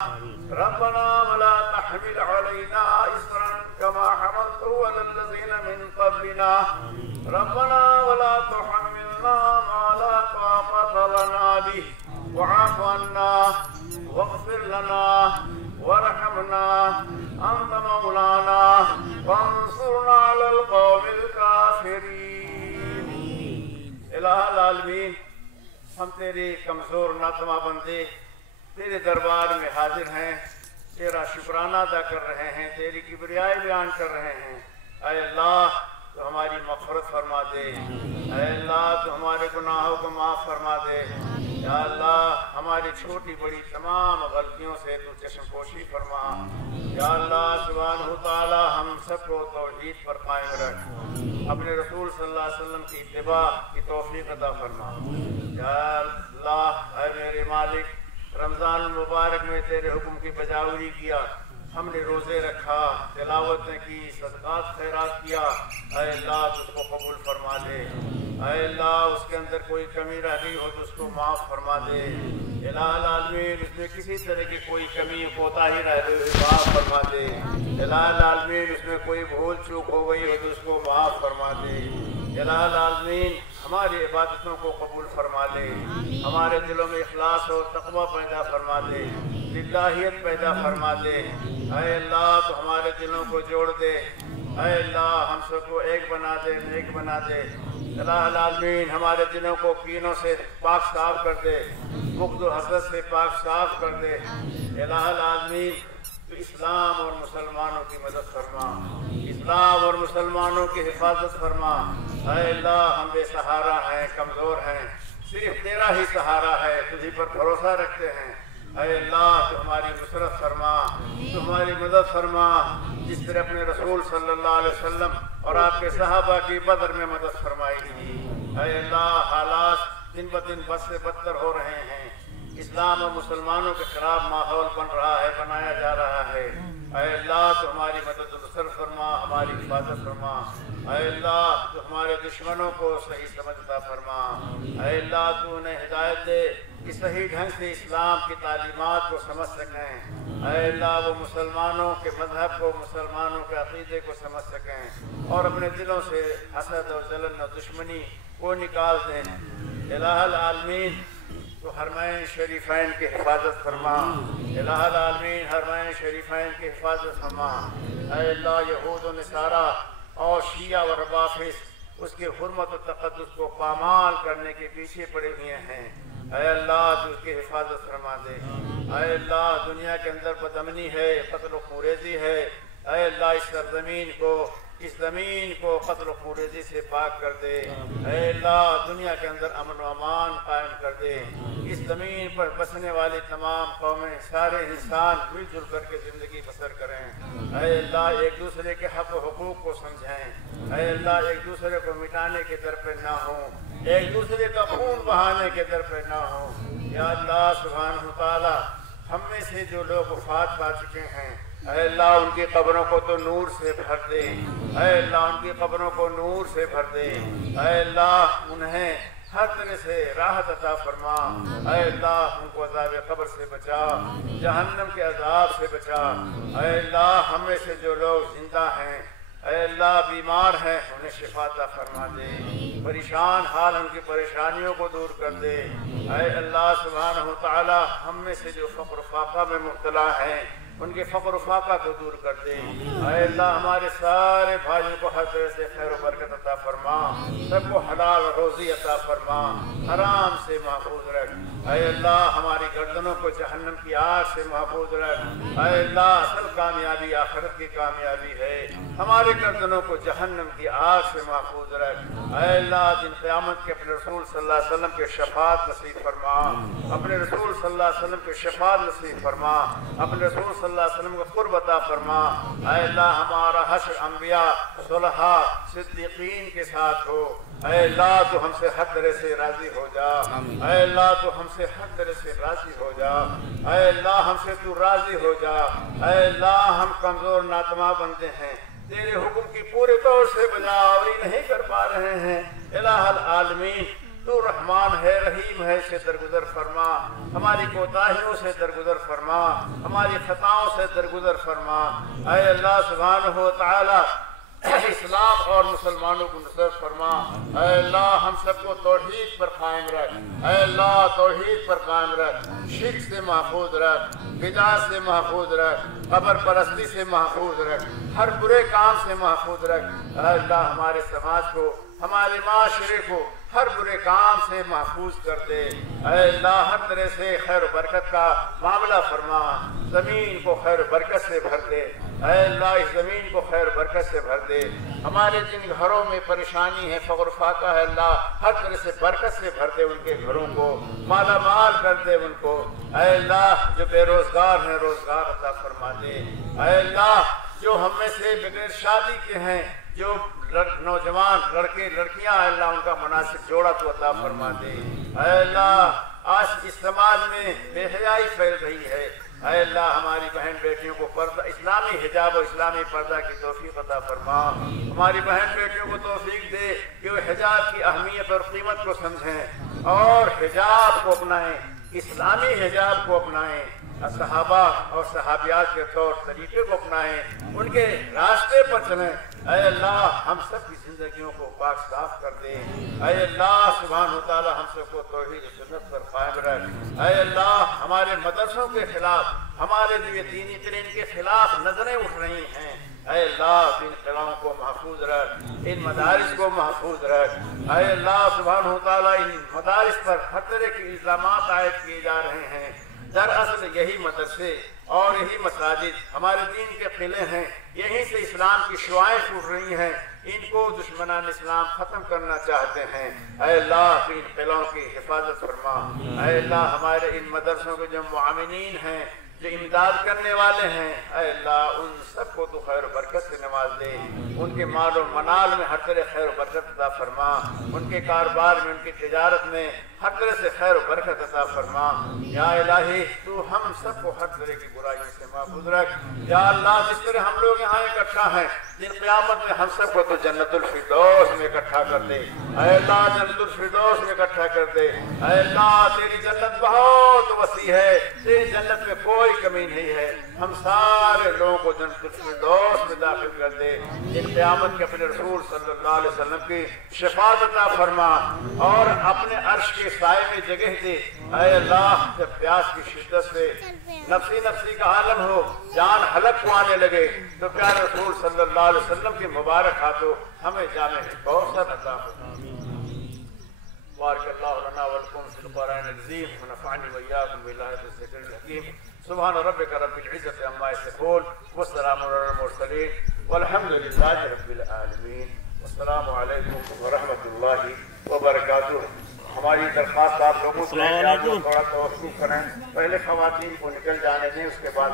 ربنا ولا تحمل علينا إصرا كما حملته على الذين من قبلنا ربنا ولا تحملنا ما لا طاقة لنا به واعف عنا واغفر لنا وارحمنا أنت مولانا وانصرنا على القوم الكافرين. الہ العالمین، ہم تیرے کمزور ناتواں بندے تیرے دربار میں حاضر ہیں، تیرا شکرانہ ادا کر رہے ہیں، تیری کبریائی بیان کر رہے ہیں. اے اللہ تو ہماری مغفرت فرما دے، اے اللہ تو ہمارے گناہوں کو معاف فرما دے. یا اللہ ہماری چھوٹی بڑی تمام غلطیوں سے تو چشم پوشی فرما. یا اللہ سبحانہ وتعالی ہم سب کو توحید پر قائم رکھ، اپنے رسول صلی اللہ علیہ وسلم کی اتباع کی توفیق عطا فرما. یا اللہ اے میرے مالک، رمضان المبارک میں تیرے حکم کی بجاوری کیا، ہم نے روزے رکھا، تلاوتیں کی، صدقات خیرات کیا. اے اللہ تو اس کو قبول فرما دے. اے اللہ اس کے اندر کوئی کمی رہ گئی ہو تو اس کو معاف فرما دے. الہ العالمین اس میں کسی طرح کی کوئی کمی کوتاہی رہ گئی ہو معاف فرما دے. الہ العالمین اس میں کوئی بھول چوک ہو گئی ہو تو اس کو معاف فرما دے. الہ العالمین ہماری عبادتوں کو قبول فرما دے، ہمارے دلوں میں اخلاص اور تقوی پیدا فرما دے، للہیت پیدا فرما دے. اے اللہ تو ہمارے دلوں کو جوڑ دے. اے اللہ ہم سب کو ایک بنا دے، نیک بنا دے. الہ العالمین ہمارے دلوں کو کینوں سے پاک صاف کر دے، بغض و حسد سے پاک صاف کر دے. الہ العالمین تو اسلام اور مسلمانوں کی مدد فرما، اسلام اور مسلمانوں کی حفاظت فرما. اے اللہ ہم بے سہارا ہیں، کمزور ہیں، صرف تیرا ہی سہارا ہے، تجھی پر بھروسہ رکھتے ہیں. اے اللہ تو ہماری نصرت فرما، تو ہماری مدد فرما، جس طرح اپنے رسول صلی اللہ علیہ وسلم اور آپ کے صحابہ کی بدر میں مدد فرمائی تھی. اے اللہ حالات دن بدن بد سے بدتر ہو رہے ہیں، اسلام اور مسلمانوں کے خلاف ماحول بن رہا ہے، بنایا جا رہا ہے. اے اللہ تو ہماری مدد و نصرت فرما، ہماری حفاظت فرما. اے اللہ تو ہمارے دشمنوں کو صحیح سمجھ عطا فرما. اے اللہ تو انہیں ہدایت دے کہ صحیح ڈھنگ سے اسلام کی تعلیمات کو سمجھ سکیں. اے اللہ وہ مسلمانوں کے مذہب کو، مسلمانوں کے عقیدے کو سمجھ سکیں اور اپنے دلوں سے حسد اور جلن اور دشمنی کو نکال دیں. الہ العالمین تو حرمین شریفین کی حفاظت فرما. الہ العالمین حرمین شریفین کی حفاظت فرما. اے اللہ یہود و نصارہ اور شیعہ و روافض اس کے حرمت و تقدس کو پامال کرنے کے پیچھے پڑے ہوئے ہیں. اے اللہ تو اس کی حفاظت فرما دے. اے اللہ دنیا کے اندر بدامنی ہے، قتل و خونریزی ہے. اے اللہ اس سرزمین کو، اس زمین کو قتل و خونریزی سے پاک کر دے. اے اللہ دنیا کے اندر امن و امان قائم کر دے. اس زمین پر بسنے والی تمام قومیں، سارے انسان مل جل کر کے زندگی بسر کریں. اے اللہ ایک دوسرے کے حق و حقوق کو سمجھیں. اے اللہ ایک دوسرے کو مٹانے کے در پہ نہ ہوں، ایک دوسرے کا خون بہانے کے در پہ نہ ہوں. یا اللہ سبحانہ وتعالی ہم میں سے جو لوگ وفات پا چکے ہیں، اے اللہ ان کی قبروں کو تو نور سے بھر دے. اے اللہ ان کی قبروں کو نور سے بھر دے. اے اللہ انہیں ہر طرح سے راحت عطا فرما. اے اللہ ان کو عذاب قبر سے بچا، جہنم کے عذاب سے بچا. اے اللہ ہم میں سے جو لوگ زندہ ہیں، اے اللہ بیمار ہیں، انہیں شفا عطا فرما دے. پریشان حال ان کی پریشانیوں کو دور کر دے. اے اللہ سبحانہ وتعالی ہم میں سے جو فقر و فاقہ میں مبتلا ہیں، ان کے فقر و فاقہ کو دور کر دے. اے اللہ ہمارے سارے بھائیوں کو ہر طرح سے خیر و برکت عطا فرما، سب کو حلال روزی عطا فرما، حرام سے محفوظ رکھ. اے اللہ ہماری گردنوں کو جہنم کی آگ سے محفوظ رکھ. اے اللہ اصل کامیابی آخرت کی کامیابی ہے، ہماری گردنوں کو جہنم کی آگ سے محفوظ رکھ. اے اللہ دن قیامت کے اپنے رسول صلی اللہ علیہ وسلم کے شفاعت نصیب فرما، اپنے رسول صلی اللہ علیہ وسلم کے شفاعت نصیب فرما، اپنے رسول صلی اللہ علیہ وسلم کو قرب عطا فرما. اے اللہ ہمارا حشر انبیاء، صلحاء، صدیقین کے ساتھ ہو. اے اللہ تو ہم سے ہر طرح سے راضی ہو جا. اے اللہ تو ہم سے ہر طرح سے راضی ہو جا. اے اللہ ہم سے تو راضی ہو جا. اے اللہ ہم کمزور ناتواں بندے ہیں، تیرے حکم کی پورے طور سے بجاوری نہیں کر پا رہے ہیں. الہ العالمین تو رحمان ہے رحیم ہے سے درگزر فرما، ہماری کوتاہیوں سے درگزر فرما، ہماری خطاؤں سے درگزر فرما۔ اے اللہ سبحانہ و تعالی اسلام اور مسلمانوں کو نصرت فرما۔ اے اللہ ہم سب کو توحید پر قائم رکھ، اے اللہ توحید پر قائم رکھ، شرک سے محفوظ رکھ، بدعت سے محفوظ رکھ، قبر پرستی سے محفوظ رکھ، ہر برے کام سے محفوظ رکھ۔ اے اللہ ہمارے سماج کو، ہمارے معاشرے کو ہر برے کام سے محفوظ کر دے۔ اے اللہ ہر طرح سے خیر و برکت کا معاملہ فرما، زمین کو خیر و برکت سے بھر دے۔ اے اللہ اس زمین کو خیر و برکت سے بھر دے۔ ہمارے جن گھروں میں پریشانی ہے، فقر و فاقہ ہے، اللہ ہر طرح سے برکت سے بھر دے، ان کے گھروں کو مالا مال کر دے ان کو۔ اے اللہ جو بے روزگار ہیں روزگار عطا فرما دے۔ اے اللہ جو ہم میں سے بغیر شادی کے ہیں، جو نوجوان لڑکے لڑکیاں، اے اللہ ان کا مناسب جوڑا تو عطا فرما دے۔ اے اللہ آج اس سماج میں بے حیائی پھیل رہی ہے، اے اللہ ہماری بہن بیٹیوں کو پردہ، اسلامی حجاب اور اسلامی پردہ کی توفیق عطا فرما۔ ہماری بہن بیٹیوں کو توفیق دے کہ وہ حجاب کی اہمیت اور قیمت کو سمجھیں اور حجاب کو اپنائیں، اسلامی حجاب کو اپنائیں، صحابہ اور صحابیات کے طور طریقے کو اپنائیں، ان کے راستے پر چلیں۔ اے اللہ ہم سب کی زندگیوں کو پاک صاف کر دے۔ اے اللہ سبحانہ و تعالی ہم سب کو توحید و سنت پر قائم رکھ۔ اے اللہ ہمارے مدرسوں کے خلاف، ہمارے جو دینی ترین کے خلاف نظریں اٹھ رہی ہیں، اے اللہ ان قلعوں کو محفوظ رکھ، ان مدارس کو محفوظ رکھ۔ اے اللہ سبحانہ و تعالی ان مدارس پر ہر طرح کے الزامات عائد کیے جا رہے ہیں، دراصل یہی مدرسے اور یہی مساجد ہمارے دین کے قلعے ہیں، یہیں سے اسلام کی شعائیں ٹوٹ رہی ہیں، ان کو دشمنان اسلام ختم کرنا چاہتے ہیں۔ اے اللہ ان قلعوں کی حفاظت فرما۔ اے اللہ ہمارے ان مدرسوں کے جو معاونین ہیں، جو امداد کرنے والے ہیں، اے اللہ ان سب کو تو خیر و برکت سے نواز دے، ان کے مال و منال میں ہر طرح خیر و برکت عطا فرما، ان کے کاروبار میں، ان کی تجارت میں ہر طرح سے خیر و برکت عطا فرما۔ یا الہی تو ہم سب کو ہر طرح کی برائیوں سے محفوظ رکھ۔ یا اللہ جس طرح ہم لوگ یہاں اکٹھا ہیں، دن قیامت میں ہم سب کو تو جنت الفردوس میں اکٹھا کر دے۔ اے اللہ جنت الفردوس میں اکٹھا کر دے۔ اے اللہ تیری جنت بہت وسیع ہے، تیری جنت میں کوئی کمی نہیں ہے، ہم سارے لوگوں کو جنت الفردوس میں داخل کر دے۔ دن قیامت کے اپنے رسول صلی اللہ علیہ وسلم کی شفاعت عطا فرما اور اپنے عرش کے سائے میں جگہ دے۔ اے اللہ جب پیاس کی شدت سے نفسی نفسی کا عالم ہو، جان حلق کو آنے لگے، تو پیارے رسول صلی اللہ علیہ وسلم کی مبارک ہاتھوں ہمیں جام کوثر عطا فرما۔ بارک اللہ لنا ولکم فی القرآن العظیم ونفعنی وإیاکم بالآیات والذکر الحکیم۔ سبحان ربک رب العزة عما یصفون والسلام علی المرسلین والحمد للہ رب العالمین۔ السلام علیکم ورحمۃ اللہ وبرکاتہ۔ ہماری درخواست آپ لوگوں سے ہے کہ آپ تھوڑا توقف کریں، پہلے خواتین کو نکل جانے دیں، اس کے بعد